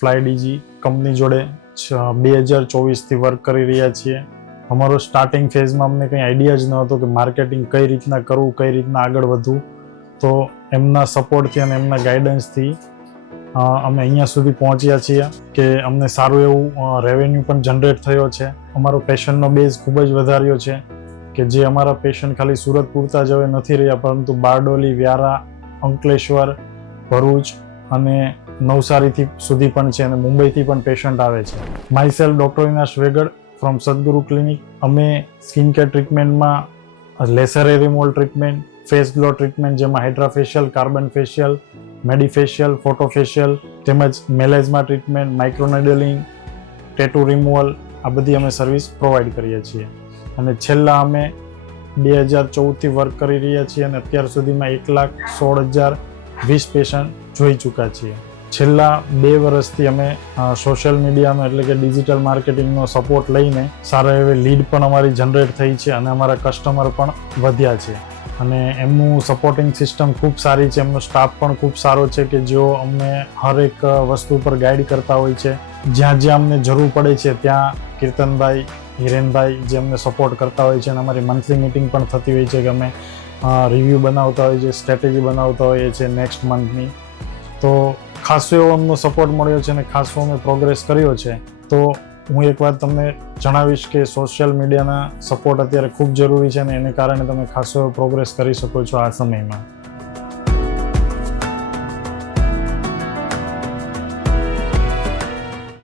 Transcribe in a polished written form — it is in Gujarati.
ફ્લાયડીજી કંપની જોડે 2024થી વર્ક કરી રહ્યા છીએ. અમારો સ્ટાર્ટિંગ ફેઝમાં અમને કંઈ આઈડિયા જ ન હતો કે માર્કેટિંગ કઈ રીતના કરવું, કઈ રીતના આગળ વધવું. તો એમના સપોર્ટથી અને એમના ગાઈડન્સથી અમે અહીંયા સુધી પહોંચ્યા છીએ કે અમને સારું એવું રેવન્યુ પણ જનરેટ થયો છે. અમારો પેશન્ટનો બેઝ ખૂબ જ વધાર્યો છે કે જે અમારા પેશન્ટ ખાલી સુરત પૂરતા જ હવે નથી રહ્યા, પરંતુ બારડોલી, વ્યારા, અંકલેશ્વર, ભરૂચ અને નવસારીથી સુધી પણ છે અને મુંબઈથી પણ પેશન્ટ આવે છે. Myself doctor Avinash Vegad from Sadguru clinic. અમે સ્કિન કેર ટ્રીટમેન્ટમાં laser removal treatment, face glow treatment જેમાં hydra facial, carbon facial, medifacial, photo facial તેમજ melasma treatment, microneedling, tattoo removal આ બધી અમે સર્વિસ પ્રોવાઈડ કરીએ છીએ. અને છેલ્લા અમે 2014થી વર્ક કરી રહ્યા છીએ અને અત્યાર સુધીમાં 1,16,020 પેશન્ટ જોઈ ચૂક્યા છીએ. છેલ્લા 2 વર્ષથી અમે સોશિયલ મીડિયાનો એટલે કે ડિજિટલ માર્કેટિંગનો સપોર્ટ લઈને સારા એવી લીડ પણ અમારી જનરેટ થઈ છે અને અમારા કસ્ટમર પણ વધ્યા છે. અને એમનું સપોર્ટિંગ સિસ્ટમ ખૂબ સારી છે. એમનો સ્ટાફ પણ ખૂબ સારો છે કે જેઓ અમને હરેક વસ્તુ પર ગાઈડ કરતા હોય છે. જ્યાં જ્યાં અમને જરૂર પડે છે ત્યાં કીર્તનભાઈ, હિરેનભાઈ જે અમને સપોર્ટ કરતા હોય છે અને અમારી મંથલી મિટિંગ પણ થતી હોય છે કે અમે રિવ્યૂ બનાવતા હોઈએ છીએ, સ્ટ્રેટેજી બનાવતા હોઈએ છીએ નેક્સ્ટ મંથની. તો ખાસો એવો અમનો સપોર્ટ મળ્યો છે અને ખાસો અમે પ્રોગ્રેસ કર્યો છે. તો હું એક વાત તમને જણાવીશ કે સોશિયલ મીડિયાના સપોર્ટ અત્યારે ખૂબ જરૂરી છે અને એને કારણે તમે ખાસો એવો પ્રોગ્રેસ કરી શકો છો આ સમયમાં.